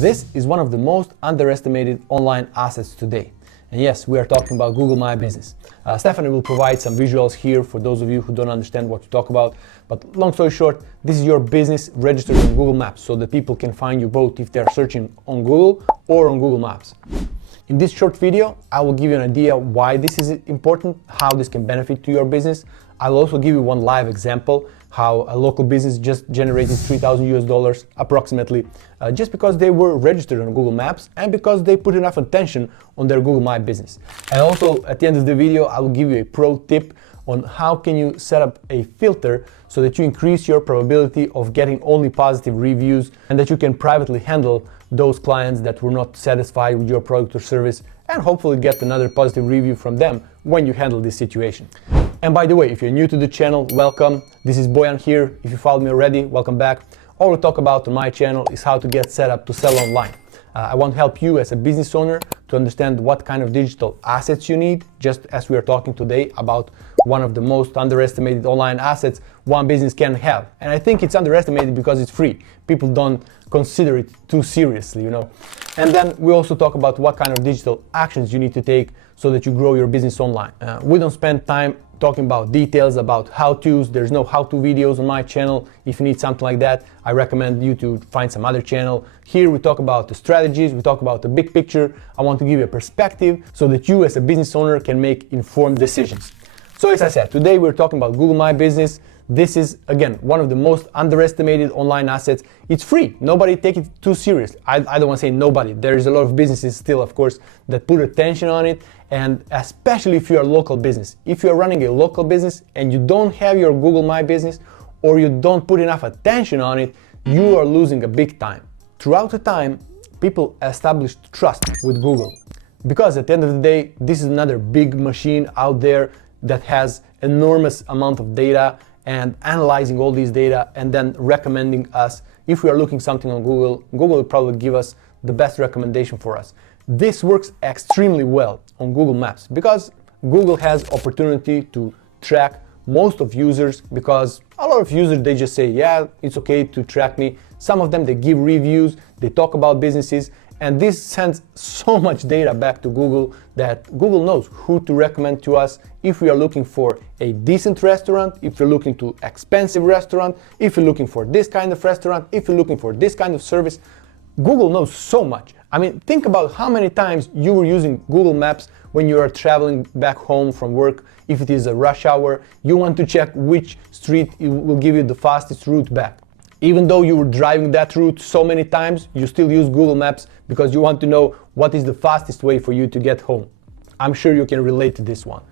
This is one of the most underestimated online assets today. And yes, we are talking about Google My Business. Stephanie will provide some visuals here for those of you who don't understand what we talk about. But long story short, this is your business registered on Google Maps so that people can find you both if they're searching on Google or on Google Maps. In this short video, I will give you an idea why this is important, how this can benefit to your business. I will also give you one live example, how a local business just generated $3,000 approximately, just because they were registered on Google Maps and because they put enough attention on their Google My Business. And also at the end of the video, I will give you a pro tip on how can you set up a filter so that you increase your probability of getting only positive reviews and that you can privately handle those clients that were not satisfied with your product or service and hopefully get another positive review from them when you handle this situation. And by the way, if you're new to the channel, welcome. This is Bojan here. If you followed me already, welcome back. All we talk about on my channel is how to get set up to sell online. I want to help you as a business owner to understand what kind of digital assets you need, just as we are talking today about one of the most underestimated online assets one business can have. And I think it's underestimated because it's free. People don't consider it too seriously, you know. And then we also talk about what kind of digital actions you need to take so that you grow your business online. We don't spend time talking about details, about how-tos. There's no how-to videos on my channel. If you need something like that, I recommend you to find some other channel. Here we talk about the strategies, we talk about the big picture. I want to give you a perspective so that you as a business owner can make informed decisions. So as I said, today we're talking about Google My Business. This is, again, one of the most underestimated online assets. It's free. Nobody take it too serious. I don't want to say nobody. There's a lot of businesses still, of course, that put attention on it. And especially if you're a local business. If you're running a local business and you don't have your Google My Business or you don't put enough attention on it, you are losing a big time. Throughout the time, people established trust with Google. Because at the end of the day, this is another big machine out there that has enormous amount of data and analyzing all these data and then recommending us. If we are looking something on Google, Google will probably give us the best recommendation for us. This works extremely well on Google Maps because Google has opportunity to track most of users, because a lot of users, they just say, yeah, it's okay to track me. Some of them, they give reviews, they talk about businesses, and this sends so much data back to Google that Google knows who to recommend to us if we are looking for a decent restaurant, if you're looking to expensive restaurant, if you're looking for this kind of restaurant, if you're looking for this kind of service. Google knows so much. I mean, think about how many times you were using Google Maps when you are traveling back home from work. If it is a rush hour, you want to check which street will give you the fastest route back. Even though you were driving that route so many times, you still use Google Maps because you want to know what is the fastest way for you to get home. I'm sure you can relate to this one.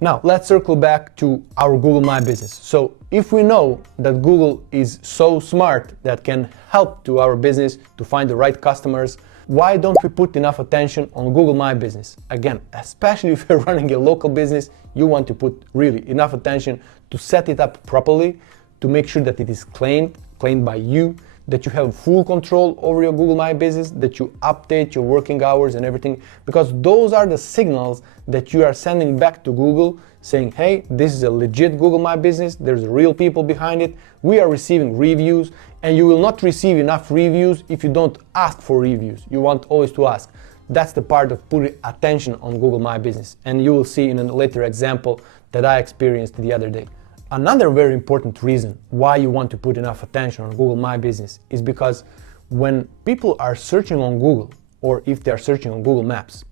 Now, let's circle back to our Google My Business. So if we know that Google is so smart that can help to our business to find the right customers, why don't we put enough attention on Google My Business? Again, especially if you're running a local business, you want to put really enough attention to set it up properly, to make sure that it is claimed by you, that you have full control over your Google My Business, that you update your working hours and everything, because those are the signals that you are sending back to Google saying, hey, this is a legit Google My Business, there's real people behind it, we are receiving reviews, and you will not receive enough reviews if you don't ask for reviews. You want always to ask. That's the part of putting attention on Google My Business, and you will see in a later example that I experienced the other day. Another very important reason why you want to put enough attention on Google My Business is because when people are searching on Google, or if they are searching on Google Maps,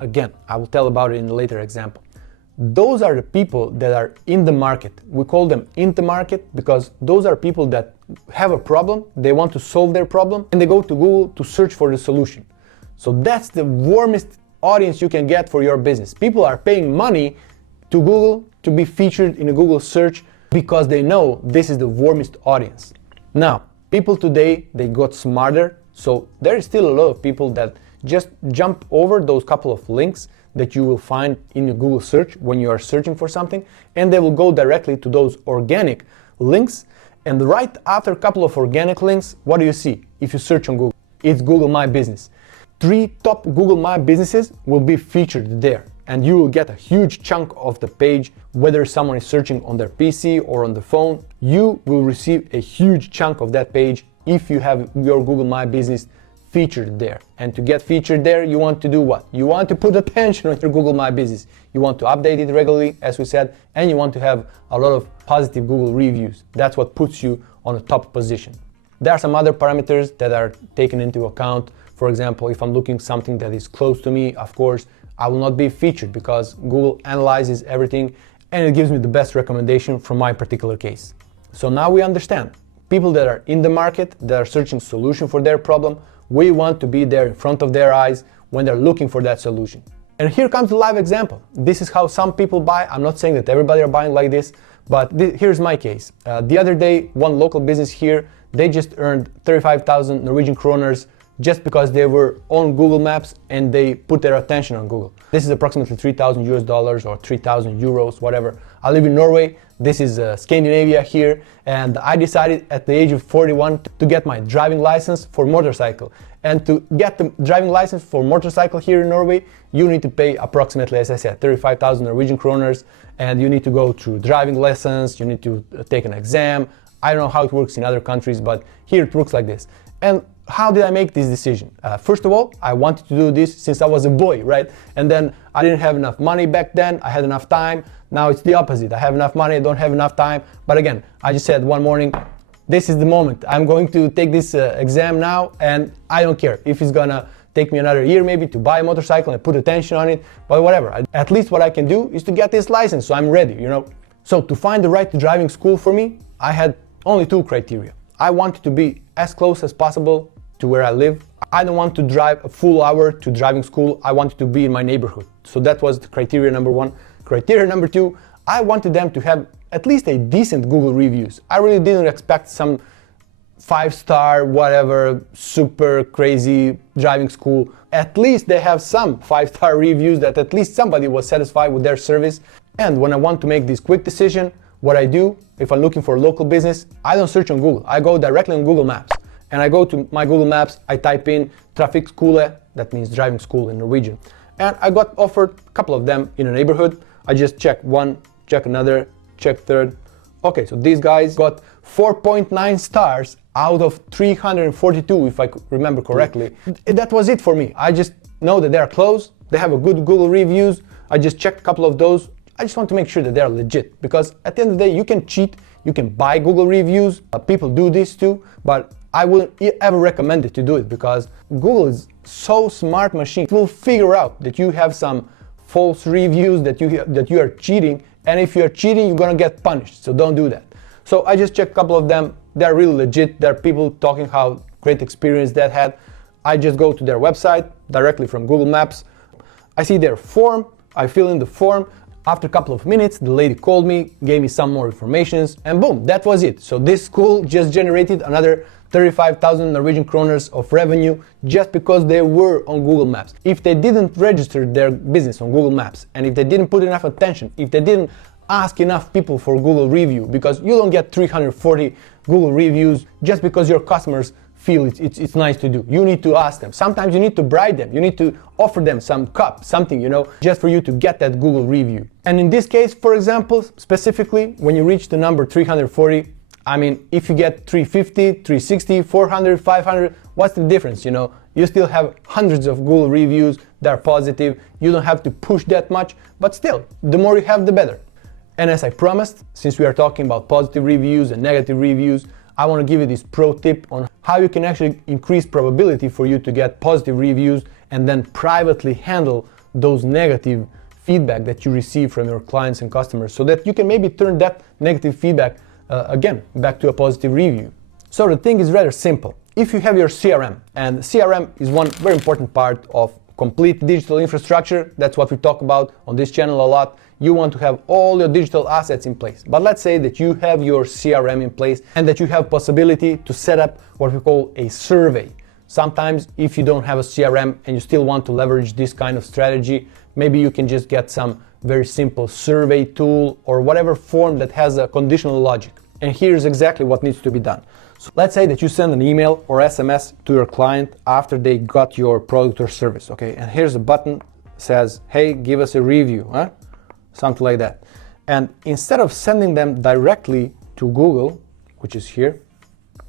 again, I will tell about it in a later example, those are the people that are in the market. We call them in the market because those are people that have a problem, they want to solve their problem, and they go to Google to search for the solution. So that's the warmest audience you can get for your business. People are paying money to Google to be featured in a Google search because they know this is the warmest audience. Now, people today, they got smarter, so there is still a lot of people that just jump over those couple of links that you will find in your Google search when you are searching for something, and they will go directly to those organic links. And right after a couple of organic links, what do you see if you search on Google? It's Google My Business. 3 top Google My Businesses will be featured there, and you will get a huge chunk of the page. Whether someone is searching on their PC or on the phone, you will receive a huge chunk of that page if you have your Google My Business featured there. And to get featured there, you want to do what? You want to put attention on your Google My Business. You want to update it regularly, as we said, and you want to have a lot of positive Google reviews. That's what puts you on a top position. There are some other parameters that are taken into account. For example, if I'm looking something that is close to me, of course, I will not be featured because Google analyzes everything and it gives me the best recommendation from my particular case. So now we understand. People that are in the market, that are searching solution for their problem, we want to be there in front of their eyes when they're looking for that solution. And here comes the live example. This is how some people buy. I'm not saying that everybody are buying like this, but here's my case. The other day, one local business here, they just earned 35,000 Norwegian kroners just because they were on Google Maps and they put their attention on Google. This is approximately 3,000 US dollars or 3,000 euros, whatever. I live in Norway. This is Scandinavia here, and I decided at the age of 41 to get my driving license for motorcycle. And to get the driving license for motorcycle here in Norway, you need to pay approximately, as I said, 35,000 Norwegian kroners, and you need to go through driving lessons, you need to take an exam. I don't know how it works in other countries, but here it works like this. And how did I make this decision? First of all, I wanted to do this since I was a boy, right? And then I didn't have enough money back then, I had enough time. Now it's the opposite. I have enough money, I don't have enough time. But again, I just said one morning, this is the moment. I'm going to take this exam now, and I don't care if it's gonna take me another year maybe to buy a motorcycle and put attention on it, but whatever. At least what I can do is to get this license, so I'm ready, you know? So to find the right driving school for me, I had only two criteria. I wanted to be as close as possible to where I live. I don't want to drive a full hour to driving school. I wanted to be in my neighborhood. So that was the criteria number one. Criteria number two, I wanted them to have at least a decent Google reviews. I really didn't expect some 5-star, whatever, super crazy driving school. At least they have some 5-star reviews that at least somebody was satisfied with their service. And when I want to make this quick decision, what I do, if I'm looking for a local business, I don't search on Google. I go directly on Google Maps. And I go to my Google Maps, I type in trafikkskole, that means driving school in Norwegian. And I got offered a couple of them in a neighborhood. I just check one, check another, check third. Okay, so these guys got 4.9 stars out of 342, if I remember correctly. That was it for me. I just know that they're close, they have a good Google reviews. I just checked a couple of those. I just want to make sure that they're legit, because at the end of the day, you can cheat, you can buy Google reviews. People do this too, but I wouldn't ever recommend it to do it, because Google is so smart machine. It will figure out that you have some false reviews, that you are cheating, and if you are cheating, you're gonna get punished. So don't do that. So I just checked a couple of them. They're really legit. There are people talking how great experience that had. I just go to their website directly from Google Maps. I see their form. I fill in the form. After a couple of minutes, the lady called me, gave me some more information, and boom, that was it. So this school just generated another 35,000 Norwegian kroners of revenue just because they were on Google Maps. If they didn't register their business on Google Maps, and if they didn't put enough attention, if they didn't ask enough people for Google review, because you don't get 340 Google reviews just because your customers feel it's nice to do. You need to ask them. Sometimes you need to bribe them. You need to offer them some cup, something, you know, just for you to get that Google review. And in this case, for example, specifically, when you reach the number 340, I mean, if you get 350, 360, 400, 500, what's the difference, you know? You still have hundreds of Google reviews that are positive. You don't have to push that much, but still, the more you have, the better. And as I promised, since we are talking about positive reviews and negative reviews, I want to give you this pro tip on how you can actually increase probability for you to get positive reviews and then privately handle those negative feedback that you receive from your clients and customers, so that you can maybe turn that negative feedback again back to a positive review. So the thing is rather simple. If you have your CRM, and CRM is one very important part of complete digital infrastructure, that's what we talk about on this channel a lot. You want to have all your digital assets in place. But let's say that you have your CRM in place and that you have possibility to set up what we call a survey. Sometimes if you don't have a CRM and you still want to leverage this kind of strategy, maybe you can just get some very simple survey tool or whatever form that has a conditional logic. And here's exactly what needs to be done. So let's say that you send an email or SMS to your client after they got your product or service, okay? And here's a button that says, hey, give us a review, huh? Something like that. And instead of sending them directly to Google, which is here,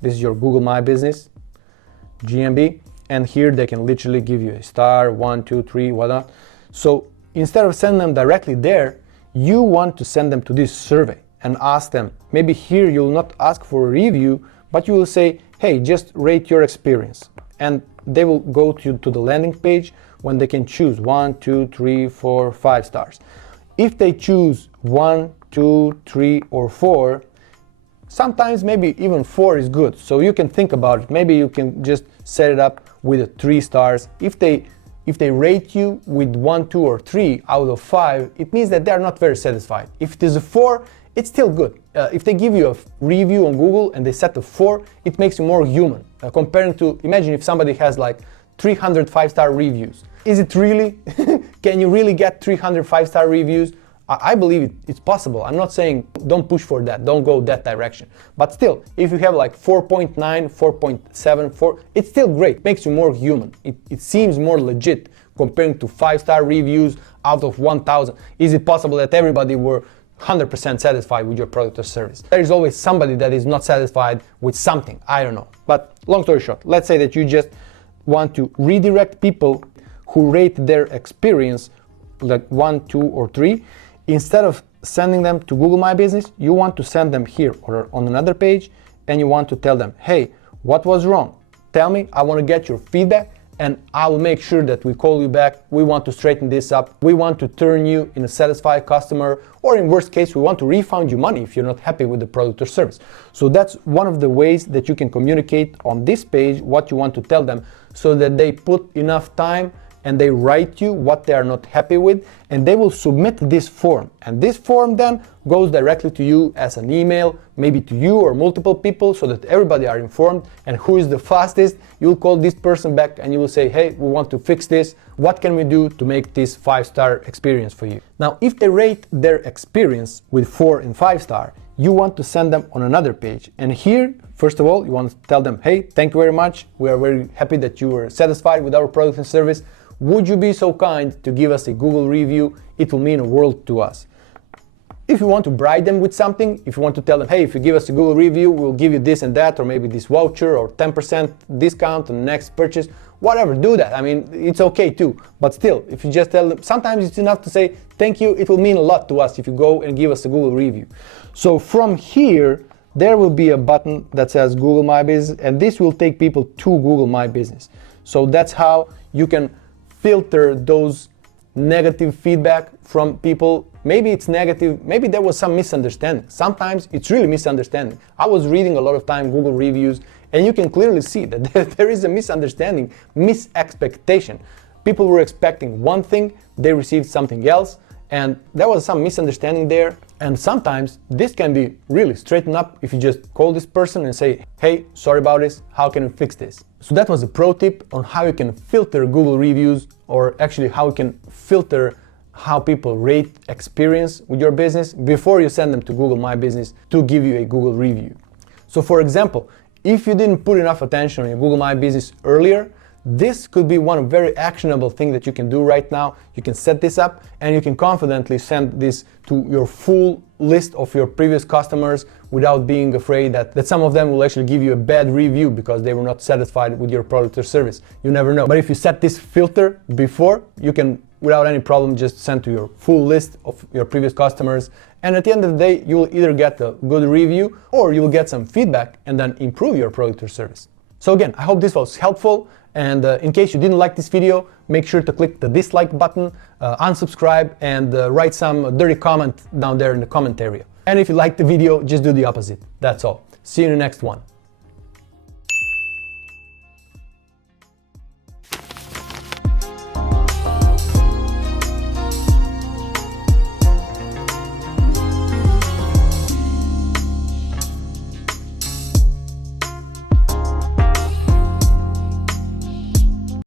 this is your Google My Business, GMB, and here they can literally give you a star, 1, 2, 3, whatnot. So instead of sending them directly there, you want to send them to this survey and ask them. Maybe here you'll not ask for a review, but you will say, hey, just rate your experience. And they will go to the landing page when they can choose 1, 2, 3, 4, 5 stars. If they choose 1, 2, 3, or 4, sometimes maybe even 4 is good. So you can think about it. Maybe you can just set it up with a 3 stars. If they rate you with 1, 2, or 3 out of 5, it means that they're not very satisfied. If it is a 4, it's still good. If they give you a review on Google and they set a 4, it makes you more human. Comparing to, imagine if somebody has like 300 5-star reviews. Is it really? Can you really get 300 5-star reviews? I believe it's possible. I'm not saying don't push for that, don't go that direction. But still, if you have like 4.9, 4.7, 4, it's still great. It makes you more human. It seems more legit comparing to 5-star reviews out of 1,000. Is it possible that everybody were 100% satisfied with your product or service? There is always somebody that is not satisfied with something. I don't know. But long story short, let's say that you just want to redirect people who rate their experience like 1, 2, or 3. Instead of sending them to Google My Business, you want to send them here or on another page, and you want to tell them, hey, what was wrong? Tell me, I want to get your feedback, and I will make sure that we call you back. We want to straighten this up. We want to turn you in a satisfied customer, or in worst case, we want to refund you money if you're not happy with the product or service. So that's one of the ways that you can communicate on this page what you want to tell them, so that they put enough time and they write you what they are not happy with, and they will submit this form. And this form then goes directly to you as an email, maybe to you or multiple people, so that everybody are informed. And who is the fastest, you'll call this person back and you will say, hey, we want to fix this. What can we do to make this 5-star experience for you? Now, if they rate their experience with 4 and 5-star, you want to send them on another page. And here, first of all, you want to tell them, hey, thank you very much. We are very happy that you were satisfied with our product and service. Would you be so kind to give us a Google review? It will mean a world to us. If you want to bribe them with something, if you want to tell them, hey, if you give us a Google review, we'll give you this and that, or maybe this voucher or 10% discount on the next purchase, whatever, do that. I mean, it's okay too. But still, if you just tell them, sometimes it's enough to say, thank you, it will mean a lot to us if you go and give us a Google review. So from here, there will be a button that says Google My Business, and this will take people to Google My Business. So that's how you can filter those negative feedback from people. Maybe it's negative, maybe there was some misunderstanding. Sometimes it's really misunderstanding. I was reading a lot of time Google reviews, and you can clearly see that there is a misunderstanding, misexpectation. People were expecting one thing, they received something else, and there was some misunderstanding there. And sometimes this can be really straightened up if you just call this person and say, hey, sorry about this, how can we fix this? So that was a pro tip on how you can filter Google reviews, or actually how you can filter how people rate experience with your business before you send them to Google My Business to give you a Google review. So for example, if you didn't put enough attention on your Google My Business earlier, this could be one very actionable thing that you can do right now. You can set this up and you can confidently send this to your full list of your previous customers without being afraid that some of them will actually give you a bad review because they were not satisfied with your product or service. You never know. But if you set this filter before, you can, without any problem, just send to your full list of your previous customers. And at the end of the day, you will either get a good review or you will get some feedback and then improve your product or service. So again, I hope this was helpful. And in case you didn't like this video, make sure to click the dislike button, unsubscribe, and write some dirty comment down there in the comment area. And if you liked the video, just do the opposite. That's all. See you in the next one.